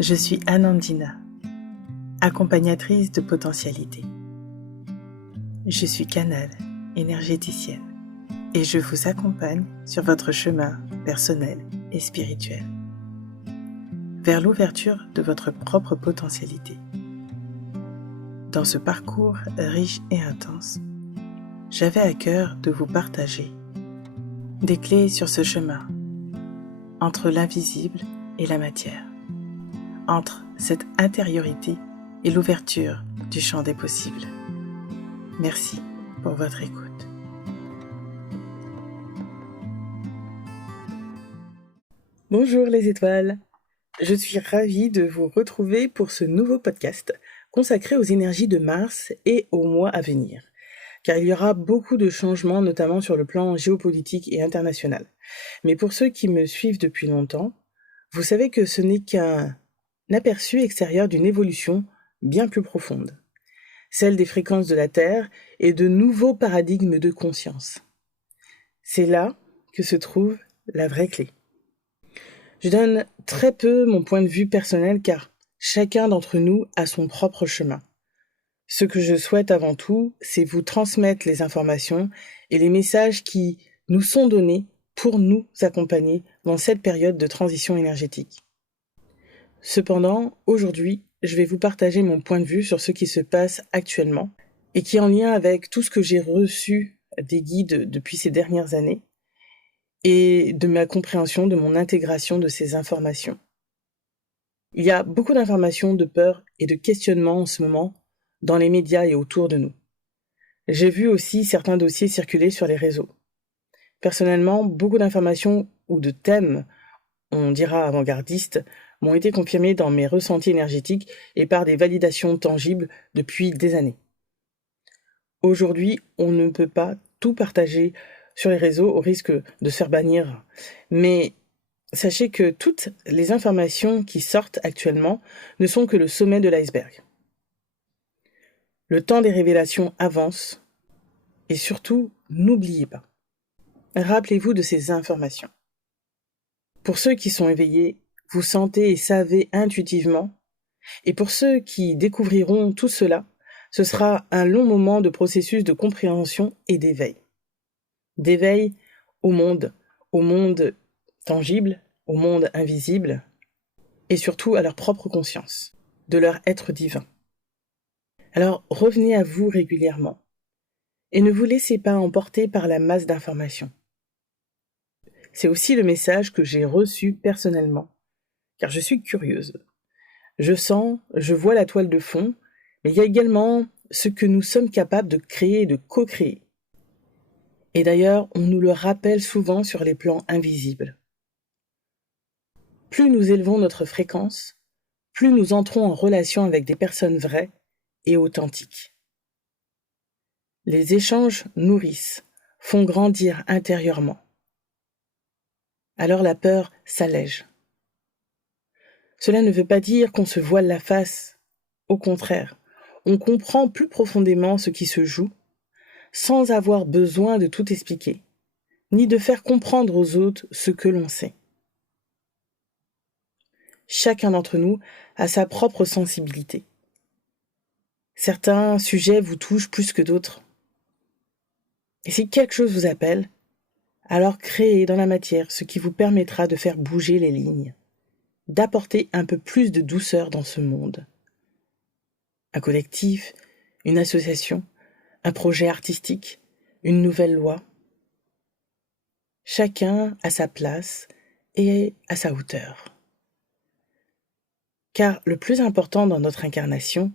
Je suis Anandina, accompagnatrice de potentialité. Je suis canal, énergéticienne, et je vous accompagne sur votre chemin personnel et spirituel, vers l'ouverture de votre propre potentialité. Dans ce parcours riche et intense, j'avais à cœur de vous partager des clés sur ce chemin, entre l'invisible et la matière, entre cette intériorité et l'ouverture du champ des possibles. Merci pour votre écoute. Bonjour les étoiles, je suis ravie de vous retrouver pour ce nouveau podcast consacré aux énergies de Mars et aux mois à venir, car il y aura beaucoup de changements, notamment sur le plan géopolitique et international. Mais pour ceux qui me suivent depuis longtemps, vous savez que ce n'est qu'un aperçu extérieur d'une évolution bien plus profonde, celle des fréquences de la Terre et de nouveaux paradigmes de conscience. C'est là que se trouve la vraie clé. Je donne très peu mon point de vue personnel car chacun d'entre nous a son propre chemin. Ce que je souhaite avant tout, c'est vous transmettre les informations et les messages qui nous sont donnés pour nous accompagner dans cette période de transition énergétique. Cependant, aujourd'hui, je vais vous partager mon point de vue sur ce qui se passe actuellement et qui est en lien avec tout ce que j'ai reçu des guides depuis ces dernières années et de ma compréhension, de mon intégration de ces informations. Il y a beaucoup d'informations, de peur et de questionnements en ce moment dans les médias et autour de nous. J'ai vu aussi certains dossiers circuler sur les réseaux. Personnellement, beaucoup d'informations ou de thèmes, on dira avant-gardistes, m'ont été confirmés dans mes ressentis énergétiques et par des validations tangibles depuis des années. Aujourd'hui, on ne peut pas tout partager sur les réseaux au risque de se faire bannir. Mais sachez que toutes les informations qui sortent actuellement ne sont que le sommet de l'iceberg. Le temps des révélations avance et surtout, n'oubliez pas. Rappelez-vous de ces informations. Pour ceux qui sont éveillés, vous sentez et savez intuitivement, et pour ceux qui découvriront tout cela, ce sera un long moment de processus de compréhension et d'éveil. D'éveil au monde tangible, au monde invisible, et surtout à leur propre conscience, de leur être divin. Alors revenez à vous régulièrement, et ne vous laissez pas emporter par la masse d'informations. C'est aussi le message que j'ai reçu personnellement, car je suis curieuse. Je sens, je vois la toile de fond, mais il y a également ce que nous sommes capables de créer et de co-créer. Et d'ailleurs, on nous le rappelle souvent sur les plans invisibles. Plus nous élevons notre fréquence, plus nous entrons en relation avec des personnes vraies et authentiques. Les échanges nourrissent, font grandir intérieurement. Alors la peur s'allège. Cela ne veut pas dire qu'on se voile la face. Au contraire, on comprend plus profondément ce qui se joue, sans avoir besoin de tout expliquer, ni de faire comprendre aux autres ce que l'on sait. Chacun d'entre nous a sa propre sensibilité. Certains sujets vous touchent plus que d'autres. Et si quelque chose vous appelle, alors créez dans la matière ce qui vous permettra de faire bouger les lignes, d'apporter un peu plus de douceur dans ce monde. Un collectif, une association, un projet artistique, une nouvelle loi. Chacun à sa place et à sa hauteur. Car le plus important dans notre incarnation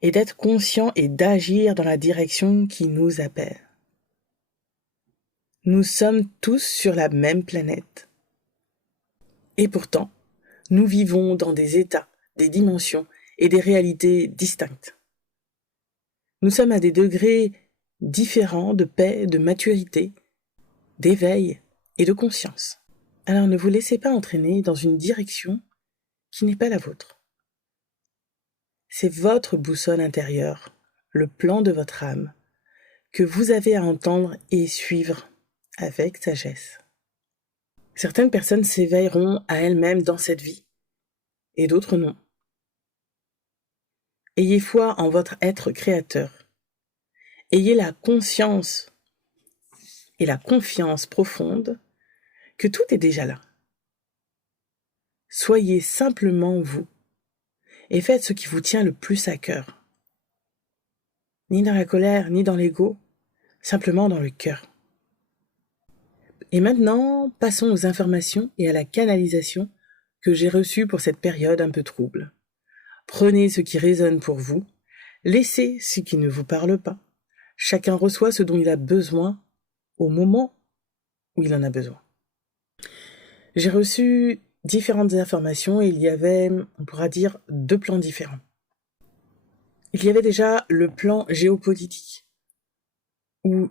est d'être conscient et d'agir dans la direction qui nous appelle. Nous sommes tous sur la même planète. Et pourtant, nous vivons dans des états, des dimensions et des réalités distinctes. Nous sommes à des degrés différents de paix, de maturité, d'éveil et de conscience. Alors ne vous laissez pas entraîner dans une direction qui n'est pas la vôtre. C'est votre boussole intérieure, le plan de votre âme, que vous avez à entendre et suivre avec sagesse. Certaines personnes s'éveilleront à elles-mêmes dans cette vie et d'autres non. Ayez foi en votre être créateur. Ayez la conscience et la confiance profonde que tout est déjà là. Soyez simplement vous et faites ce qui vous tient le plus à cœur. Ni dans la colère, ni dans l'ego, simplement dans le cœur. Et maintenant, passons aux informations et à la canalisation que j'ai reçues pour cette période un peu trouble. Prenez ce qui résonne pour vous, laissez ce qui ne vous parle pas. Chacun reçoit ce dont il a besoin au moment où il en a besoin. J'ai reçu différentes informations et il y avait, on pourra dire, 2 plans différents. Il y avait déjà le plan géopolitique, où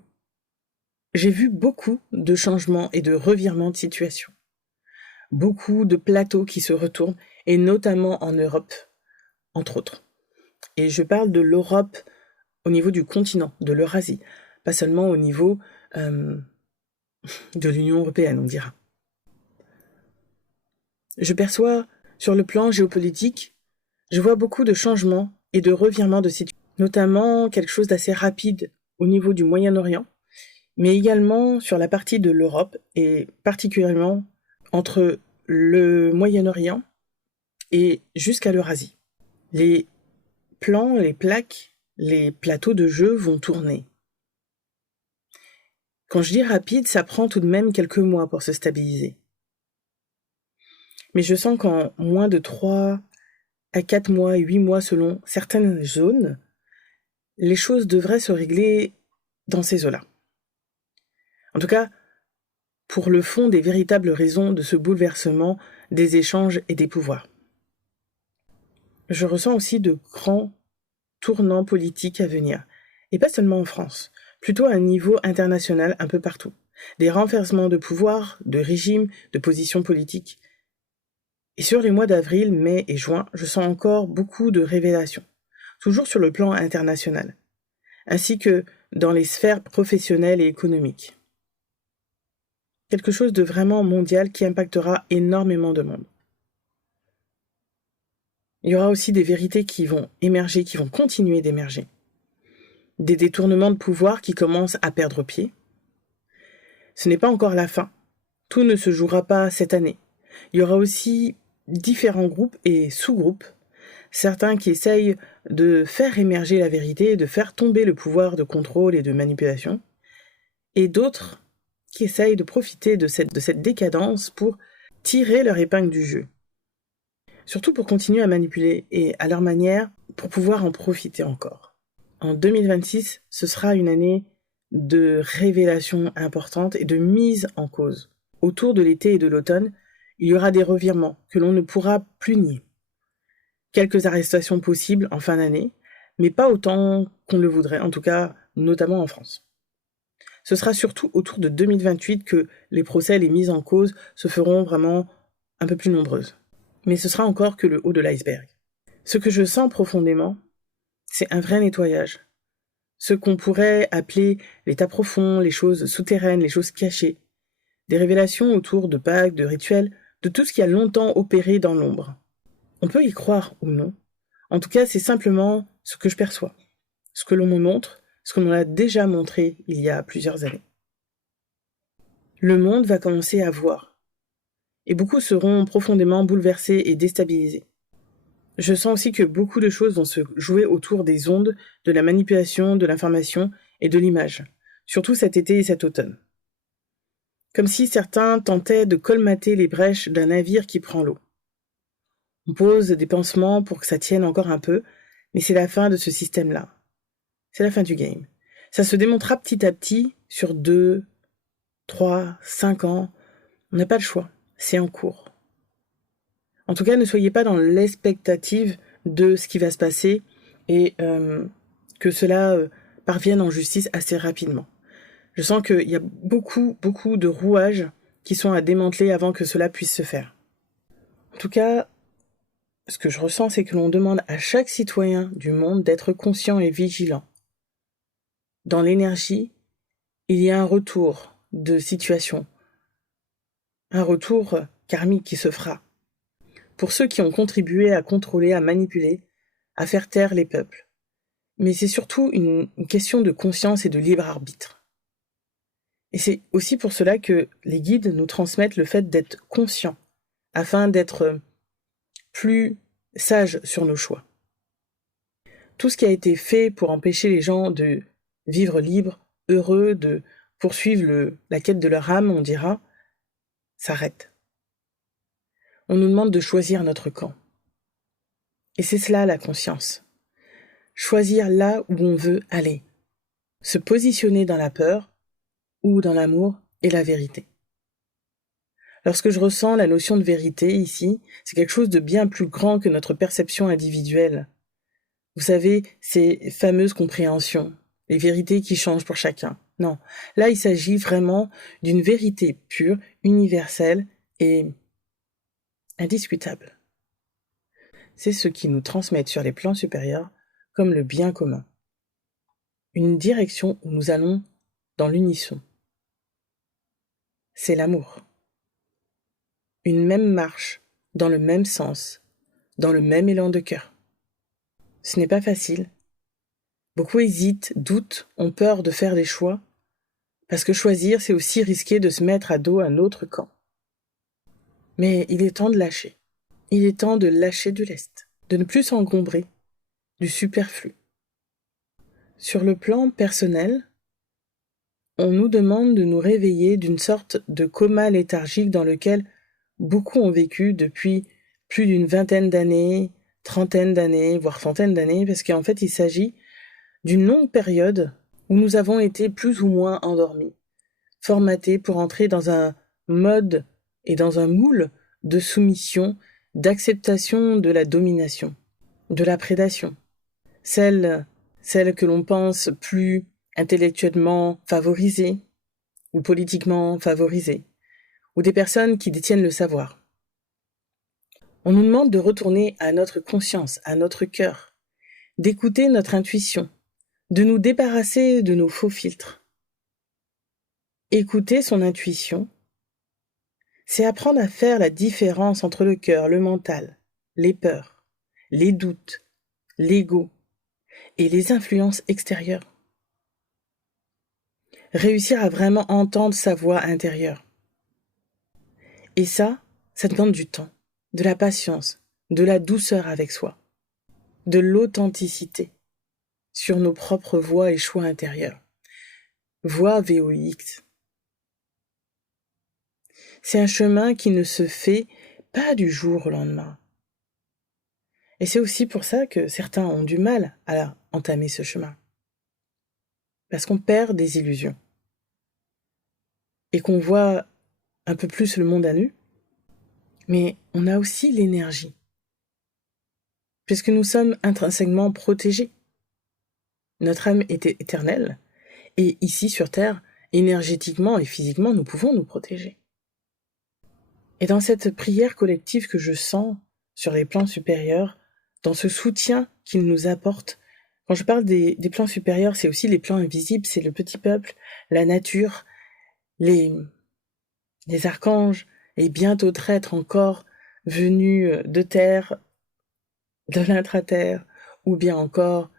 j'ai vu beaucoup de changements et de revirements de situation. Beaucoup de plateaux qui se retournent, et notamment en Europe, entre autres. Et je parle de l'Europe au niveau du continent, de l'Eurasie, pas seulement au niveau de l'Union européenne, on dira. Je perçois, sur le plan géopolitique, je vois beaucoup de changements et de revirements de situation, notamment quelque chose d'assez rapide au niveau du Moyen-Orient, mais également sur la partie de l'Europe, et particulièrement entre le Moyen-Orient et jusqu'à l'Eurasie. Les plans, les plaques, les plateaux de jeu vont tourner. Quand je dis rapide, ça prend tout de même quelques mois pour se stabiliser. Mais je sens qu'en moins de 3 à 4 mois, 8 mois selon certaines zones, les choses devraient se régler dans ces eaux-là. En tout cas, pour le fond des véritables raisons de ce bouleversement des échanges et des pouvoirs. Je ressens aussi de grands tournants politiques à venir, et pas seulement en France, plutôt à un niveau international un peu partout. Des renversements de pouvoir, de régimes, de positions politiques. Et sur les mois d'avril, mai et juin, je sens encore beaucoup de révélations, toujours sur le plan international, ainsi que dans les sphères professionnelles et économiques. Quelque chose de vraiment mondial qui impactera énormément de monde. Il y aura aussi des vérités qui vont émerger, qui vont continuer d'émerger. Des détournements de pouvoir qui commencent à perdre pied. Ce n'est pas encore la fin. Tout ne se jouera pas cette année. Il y aura aussi différents groupes et sous-groupes, certains qui essayent de faire émerger la vérité, de faire tomber le pouvoir de contrôle et de manipulation, et d'autres qui essayent de profiter de cette décadence pour tirer leur épingle du jeu. Surtout pour continuer à manipuler et à leur manière pour pouvoir en profiter encore. En 2026, ce sera une année de révélations importantes et de mise en cause. Autour de l'été et de l'automne, il y aura des revirements que l'on ne pourra plus nier. Quelques arrestations possibles en fin d'année, mais pas autant qu'on le voudrait, en tout cas notamment en France. Ce sera surtout autour de 2028 que les procès et les mises en cause se feront vraiment un peu plus nombreuses. Mais ce sera encore que le haut de l'iceberg. Ce que je sens profondément, c'est un vrai nettoyage. Ce qu'on pourrait appeler l'état profond, les choses souterraines, les choses cachées. Des révélations autour de pactes, de rituels, de tout ce qui a longtemps opéré dans l'ombre. On peut y croire ou non. En tout cas, c'est simplement ce que je perçois. Ce que l'on me montre, ce qu'on a déjà montré il y a plusieurs années. Le monde va commencer à voir. Et beaucoup seront profondément bouleversés et déstabilisés. Je sens aussi que beaucoup de choses vont se jouer autour des ondes, de la manipulation, de l'information et de l'image, surtout cet été et cet automne. Comme si certains tentaient de colmater les brèches d'un navire qui prend l'eau. On pose des pansements pour que ça tienne encore un peu, mais c'est la fin de ce système-là. C'est la fin du game. Ça se démontrera petit à petit sur 2, 3, 5 ans. On n'a pas le choix. C'est en cours. En tout cas, ne soyez pas dans l'expectative de ce qui va se passer et que cela parvienne en justice assez rapidement. Je sens qu'il y a beaucoup de rouages qui sont à démanteler avant que cela puisse se faire. En tout cas, ce que je ressens, c'est que l'on demande à chaque citoyen du monde d'être conscient et vigilant. Dans l'énergie, il y a un retour de situation, un retour karmique qui se fera. pour ceux qui ont contribué à contrôler, à manipuler, à faire taire les peuples. Mais c'est surtout une question de conscience et de libre arbitre. Et c'est aussi pour cela que les guides nous transmettent le fait d'être conscients, afin d'être plus sages sur nos choix. Tout ce qui a été fait pour empêcher les gens de vivre libres, heureux, de poursuivre la quête de leur âme, on dira, s'arrête. On nous demande de choisir notre camp. Et c'est cela la conscience. Choisir là où on veut aller. Se positionner dans la peur ou dans l'amour et la vérité. Lorsque je ressens la notion de vérité ici, c'est quelque chose de bien plus grand que notre perception individuelle. Vous savez, ces fameuses compréhensions, les vérités qui changent pour chacun. Non, là il s'agit vraiment d'une vérité pure, universelle et indiscutable. C'est ce qui nous transmettent sur les plans supérieurs comme le bien commun. Une direction où nous allons dans l'unisson. C'est l'amour. Une même marche, dans le même sens, dans le même élan de cœur. Ce n'est pas facile. Beaucoup hésitent, doutent, ont peur de faire des choix, parce que choisir, c'est aussi risquer de se mettre à dos un autre camp. Mais il est temps de lâcher. Il est temps de lâcher du lest, de ne plus s'engombrer, du superflu. Sur le plan personnel, on nous demande de nous réveiller d'une sorte de coma léthargique dans lequel beaucoup ont vécu depuis plus d'une vingtaine d'années, trentaine d'années, voire centaine d'années, parce qu'en fait il s'agit d'une longue période où nous avons été plus ou moins endormis, formatés pour entrer dans un mode et dans un moule de soumission, d'acceptation de la domination, de la prédation, celle que l'on pense plus intellectuellement favorisée ou politiquement favorisée, ou des personnes qui détiennent le savoir. On nous demande de retourner à notre conscience, à notre cœur, d'écouter notre intuition, de nous débarrasser de nos faux filtres. Écouter son intuition, c'est apprendre à faire la différence entre le cœur, le mental, les peurs, les doutes, l'ego et les influences extérieures. Réussir à vraiment entendre sa voix intérieure. Et ça demande du temps, de la patience, de la douceur avec soi, de l'authenticité sur nos propres voix et choix intérieurs. Voix VOX. C'est un chemin qui ne se fait pas du jour au lendemain. Et c'est aussi pour ça que certains ont du mal à entamer ce chemin. Parce qu'on perd des illusions. Et qu'on voit un peu plus le monde à nu. Mais on a aussi l'énergie. Puisque nous sommes intrinsèquement protégés. Notre âme est éternelle. Et ici sur Terre, énergétiquement et physiquement, nous pouvons nous protéger. Et dans cette prière collective que je sens sur les plans supérieurs, dans ce soutien qu'ils nous apportent, quand je parle des plans supérieurs, c'est aussi les plans invisibles, c'est le petit peuple, la nature, les archanges, et bientôt traîtres encore venus de terre, de l'intra-terre, ou bien encore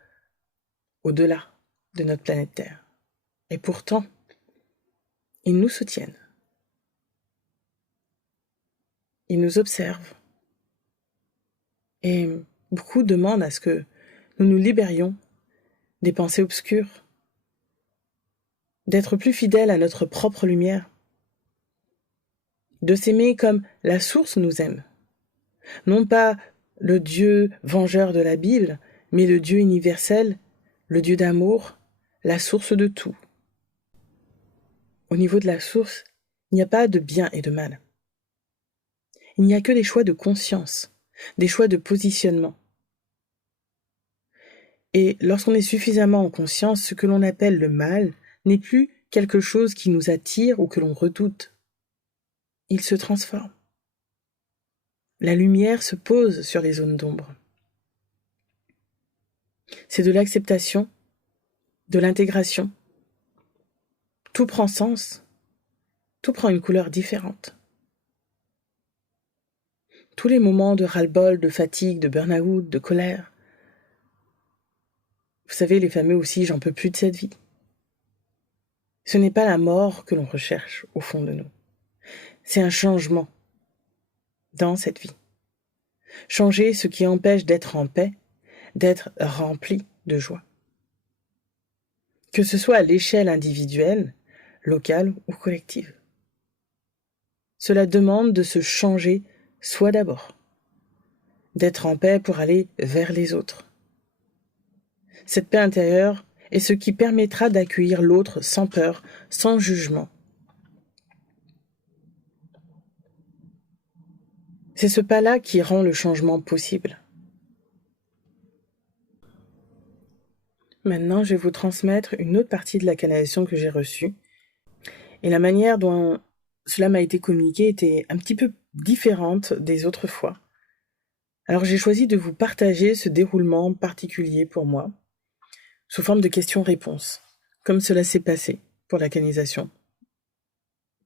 au-delà de notre planète Terre. Et pourtant, ils nous soutiennent. Ils nous observent. Et beaucoup demandent à ce que nous nous libérions des pensées obscures, d'être plus fidèles à notre propre lumière, de s'aimer comme la source nous aime. Non pas le Dieu vengeur de la Bible, mais le Dieu universel, le Dieu d'amour, la source de tout. Au niveau de la source, il n'y a pas de bien et de mal. Il n'y a que des choix de conscience, des choix de positionnement. Et lorsqu'on est suffisamment en conscience, ce que l'on appelle le mal n'est plus quelque chose qui nous attire ou que l'on redoute. Il se transforme. La lumière se pose sur les zones d'ombre. C'est de l'acceptation, de l'intégration. Tout prend sens, tout prend une couleur différente. tous les moments de ras-le-bol, de fatigue, de burn-out, de colère. Vous savez, les fameux aussi « j'en peux plus de cette vie ». Ce n'est pas la mort que l'on recherche au fond de nous. C'est un changement dans cette vie. Changer ce qui empêche d'être en paix, d'être rempli de joie. Que ce soit à l'échelle individuelle, locale ou collective. Cela demande de se changer soi d'abord, d'être en paix pour aller vers les autres. Cette paix intérieure est ce qui permettra d'accueillir l'autre sans peur, sans jugement. C'est ce pas-là qui rend le changement possible. Maintenant, je vais vous transmettre une autre partie de la canalisation que j'ai reçue. Et la manière dont cela m'a été communiqué était un petit peu différente des autres fois. Alors j'ai choisi de vous partager ce déroulement particulier pour moi, sous forme de questions-réponses, comme cela s'est passé pour la canalisation.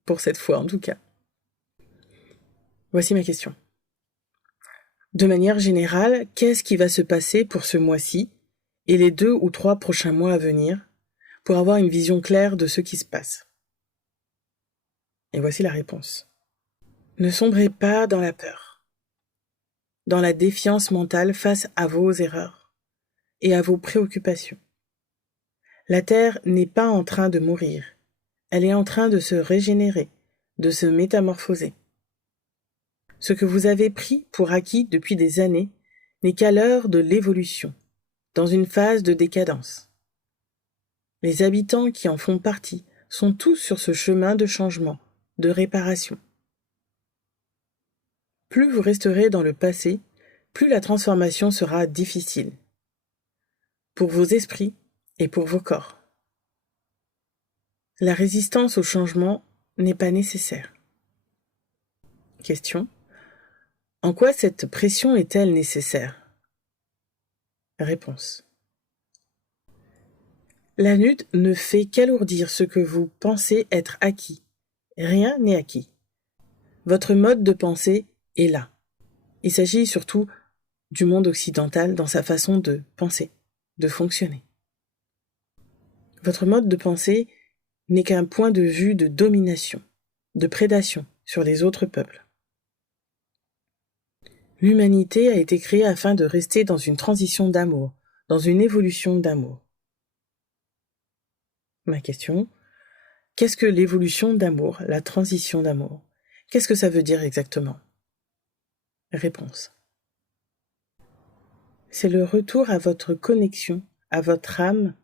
Pour cette fois en tout cas. Voici ma question. De manière générale, qu'est-ce qui va se passer pour ce mois-ci et les 2 ou 3 prochains mois à venir pour avoir une vision claire de ce qui se passe? Et voici la réponse. Ne sombrez pas dans la peur, dans la défiance mentale face à vos erreurs et à vos préoccupations. La Terre n'est pas en train de mourir, elle est en train de se régénérer, de se métamorphoser. Ce que vous avez pris pour acquis depuis des années n'est qu'à l'heure de l'évolution, dans une phase de décadence. Les habitants qui en font partie sont tous sur ce chemin de changement, de réparation. Plus vous resterez dans le passé, plus la transformation sera difficile, pour vos esprits et pour vos corps. La résistance au changement n'est pas nécessaire. Question. En quoi cette pression est-elle nécessaire? Réponse. La lutte ne fait qu'alourdir ce que vous pensez être acquis. Rien n'est acquis. Votre mode de pensée est là. Il s'agit surtout du monde occidental dans sa façon de penser, de fonctionner. Votre mode de pensée n'est qu'un point de vue de domination, de prédation sur les autres peuples. L'humanité a été créée afin de rester dans une transition d'amour, dans une évolution d'amour. Ma question, qu'est-ce que l'évolution d'amour, la transition d'amour? Qu'est-ce que ça veut dire exactement? Réponse. C'est le retour à votre connexion, à votre âme,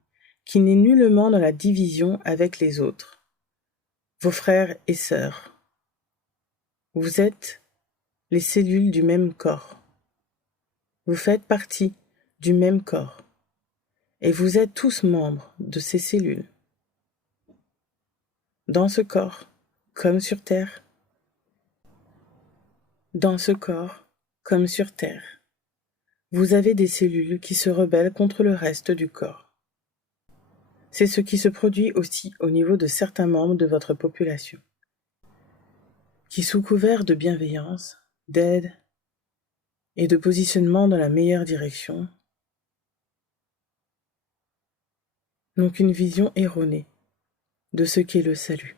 qui n'est nullement dans la division avec les autres, vos frères et sœurs. Vous êtes les cellules du même corps. Vous faites partie du même corps. Et vous êtes tous membres de ces cellules. Dans ce corps, comme sur Terre. Dans ce corps, comme sur Terre. Vous avez des cellules qui se rebellent contre le reste du corps. C'est ce qui se produit aussi au niveau de certains membres de votre population, qui sous couvert de bienveillance, d'aide et de positionnement dans la meilleure direction, n'ont qu'une vision erronée de ce qu'est le salut.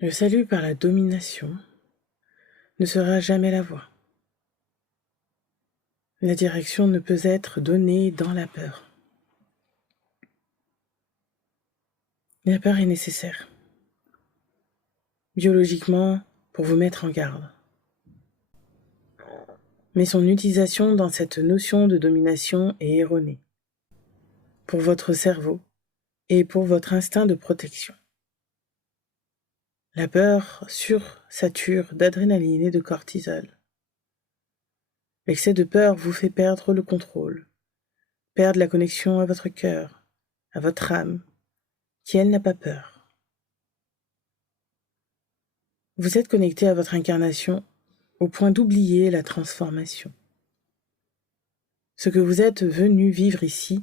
Le salut par la domination ne sera jamais la voie. La direction ne peut être donnée dans la peur. La peur est nécessaire, biologiquement, pour vous mettre en garde. Mais son utilisation dans cette notion de domination est erronée, pour votre cerveau et pour votre instinct de protection. La peur sursature d'adrénaline et de cortisol. L'excès de peur vous fait perdre le contrôle, perdre la connexion à votre cœur, à votre âme, qui elle n'a pas peur. Vous êtes connecté à votre incarnation au point d'oublier la transformation. Ce que vous êtes venu vivre ici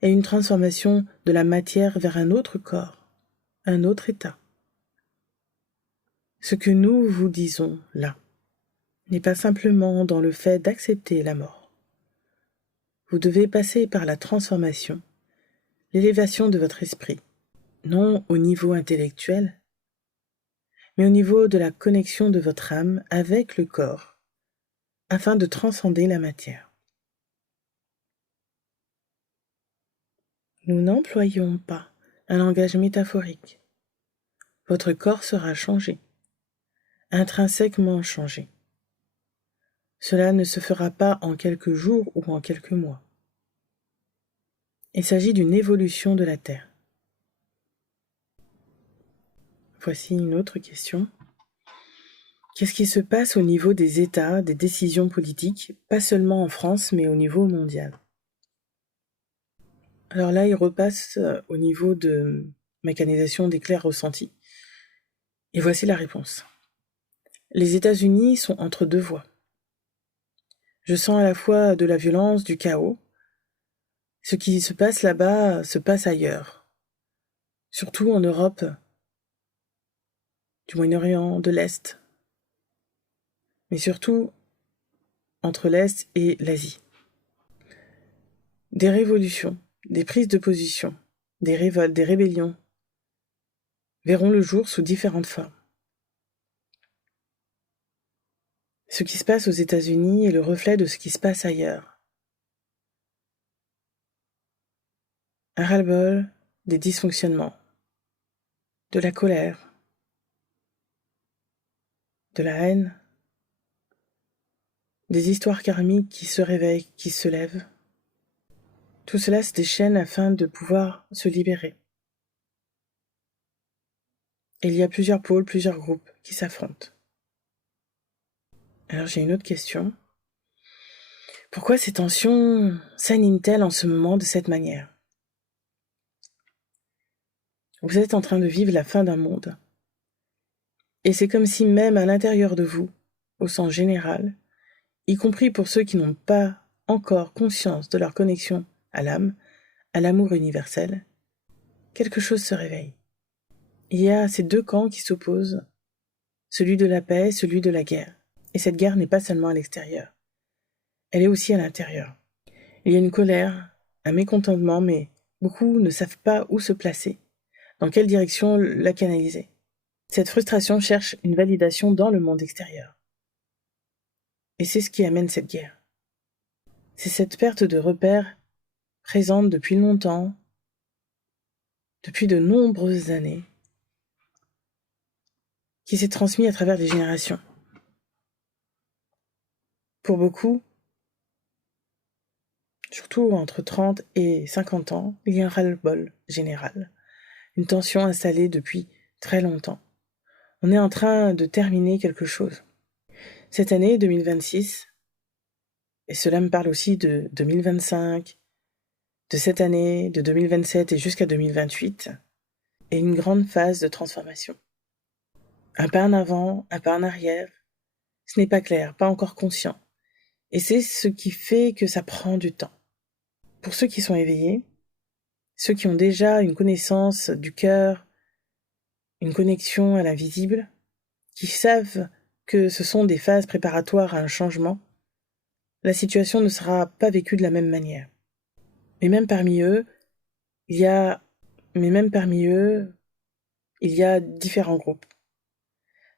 est une transformation de la matière vers un autre corps, un autre état. Ce que nous vous disons là n'est pas simplement dans le fait d'accepter la mort. Vous devez passer par la transformation, l'élévation de votre esprit, non au niveau intellectuel, mais au niveau de la connexion de votre âme avec le corps, afin de transcender la matière. Nous n'employons pas un langage métaphorique. Votre corps sera changé, intrinsèquement changé. Cela ne se fera pas en quelques jours ou en quelques mois. Il s'agit d'une évolution de la Terre. Voici une autre question. Qu'est-ce qui se passe au niveau des États, des décisions politiques, pas seulement en France, mais au niveau mondial? Alors là, il repasse au niveau de mécanisation des clairs ressentis. Et voici la réponse. Les États-Unis sont entre deux voies. Je sens à la fois de la violence, du chaos. Ce qui se passe là-bas se passe ailleurs. Surtout en Europe, du Moyen-Orient, de l'Est. Mais surtout entre l'Est et l'Asie. Des révolutions, des prises de position, des révoltes, des rébellions verront le jour sous différentes formes. Ce qui se passe aux États-Unis est le reflet de ce qui se passe ailleurs. Un ras-le-bol, des dysfonctionnements, de la colère, de la haine, des histoires karmiques qui se réveillent, qui se lèvent. Tout cela se déchaîne afin de pouvoir se libérer. Et il y a plusieurs pôles, plusieurs groupes qui s'affrontent. Alors j'ai une autre question. Pourquoi ces tensions s'animent-elles en ce moment de cette manière? Vous êtes en train de vivre la fin d'un monde. Et c'est comme si même à l'intérieur de vous, au sens général, y compris pour ceux qui n'ont pas encore conscience de leur connexion à l'âme, à l'amour universel, quelque chose se réveille. Il y a ces deux camps qui s'opposent, celui de la paix, celui de la guerre. Et cette guerre n'est pas seulement à l'extérieur, elle est aussi à l'intérieur. Il y a une colère, un mécontentement, mais beaucoup ne savent pas où se placer, dans quelle direction la canaliser. Cette frustration cherche une validation dans le monde extérieur. Et c'est ce qui amène cette guerre. C'est cette perte de repères présente depuis longtemps, depuis de nombreuses années, qui s'est transmise à travers les générations. Pour beaucoup, surtout entre 30 et 50 ans, il y a un ras-le-bol général, une tension installée depuis très longtemps. On est en train de terminer quelque chose. Cette année 2026, et cela me parle aussi de 2025, de cette année, de 2027 et jusqu'à 2028, est une grande phase de transformation. Un pas en avant, un pas en arrière, ce n'est pas clair, pas encore conscient. Et c'est ce qui fait que ça prend du temps. Pour ceux qui sont éveillés, ceux qui ont déjà une connaissance du cœur, une connexion à l'invisible, qui savent que ce sont des phases préparatoires à un changement, la situation ne sera pas vécue de la même manière. Mais même parmi eux, il y a différents groupes.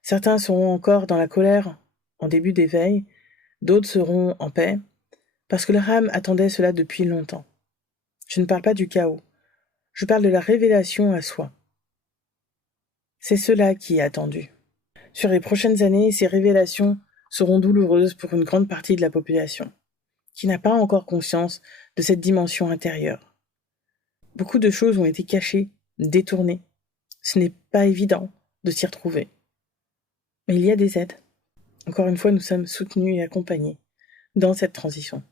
Certains seront encore dans la colère en début d'éveil, d'autres seront en paix, parce que leur âme attendait cela depuis longtemps. Je ne parle pas du chaos, je parle de la révélation à soi. C'est cela qui est attendu. Sur les prochaines années, ces révélations seront douloureuses pour une grande partie de la population, qui n'a pas encore conscience de cette dimension intérieure. Beaucoup de choses ont été cachées, détournées. Ce n'est pas évident de s'y retrouver. Mais il y a des aides. Encore une fois, nous sommes soutenus et accompagnés dans cette transition.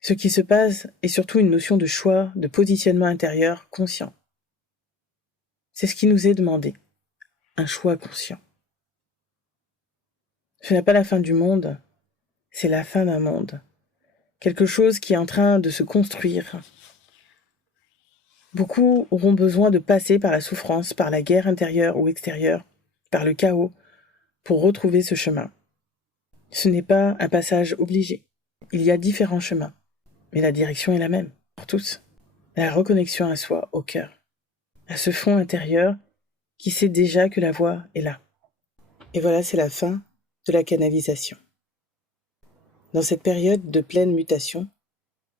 Ce qui se passe est surtout une notion de choix, de positionnement intérieur conscient. C'est ce qui nous est demandé, un choix conscient. Ce n'est pas la fin du monde, c'est la fin d'un monde. Quelque chose qui est en train de se construire. Beaucoup auront besoin de passer par la souffrance, par la guerre intérieure ou extérieure, par le chaos pour retrouver ce chemin. Ce n'est pas un passage obligé. Il y a différents chemins, mais la direction est la même pour tous. La reconnexion à soi, au cœur, à ce fond intérieur qui sait déjà que la voie est là. Et voilà, c'est la fin de la canalisation. Dans cette période de pleine mutation,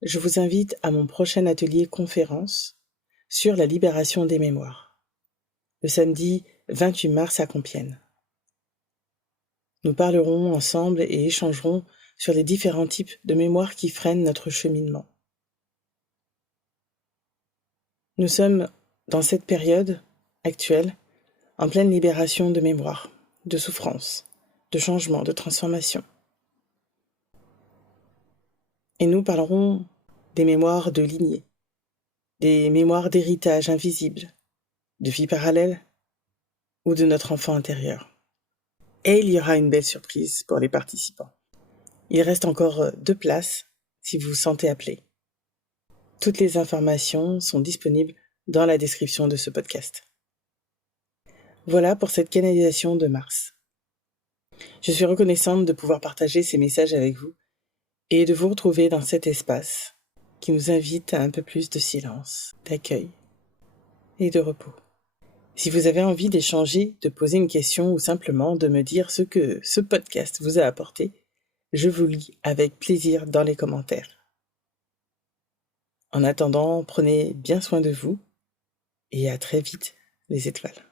je vous invite à mon prochain atelier conférence sur la libération des mémoires, le samedi 28 mars à Compiègne. Nous parlerons ensemble et échangerons sur les différents types de mémoires qui freinent notre cheminement. Nous sommes dans cette période actuelle en pleine libération de mémoire, de souffrance, de changement, de transformation. Et nous parlerons des mémoires de lignée, des mémoires d'héritage invisible, de vie parallèle ou de notre enfant intérieur. Et il y aura une belle surprise pour les participants. Il reste encore 2 places si vous vous sentez appelé. Toutes les informations sont disponibles dans la description de ce podcast. Voilà pour cette canalisation de mars. Je suis reconnaissante de pouvoir partager ces messages avec vous et de vous retrouver dans cet espace qui nous invite à un peu plus de silence, d'accueil et de repos. Si vous avez envie d'échanger, de poser une question ou simplement de me dire ce que ce podcast vous a apporté, je vous lis avec plaisir dans les commentaires. En attendant, prenez bien soin de vous et à très vite, les étoiles.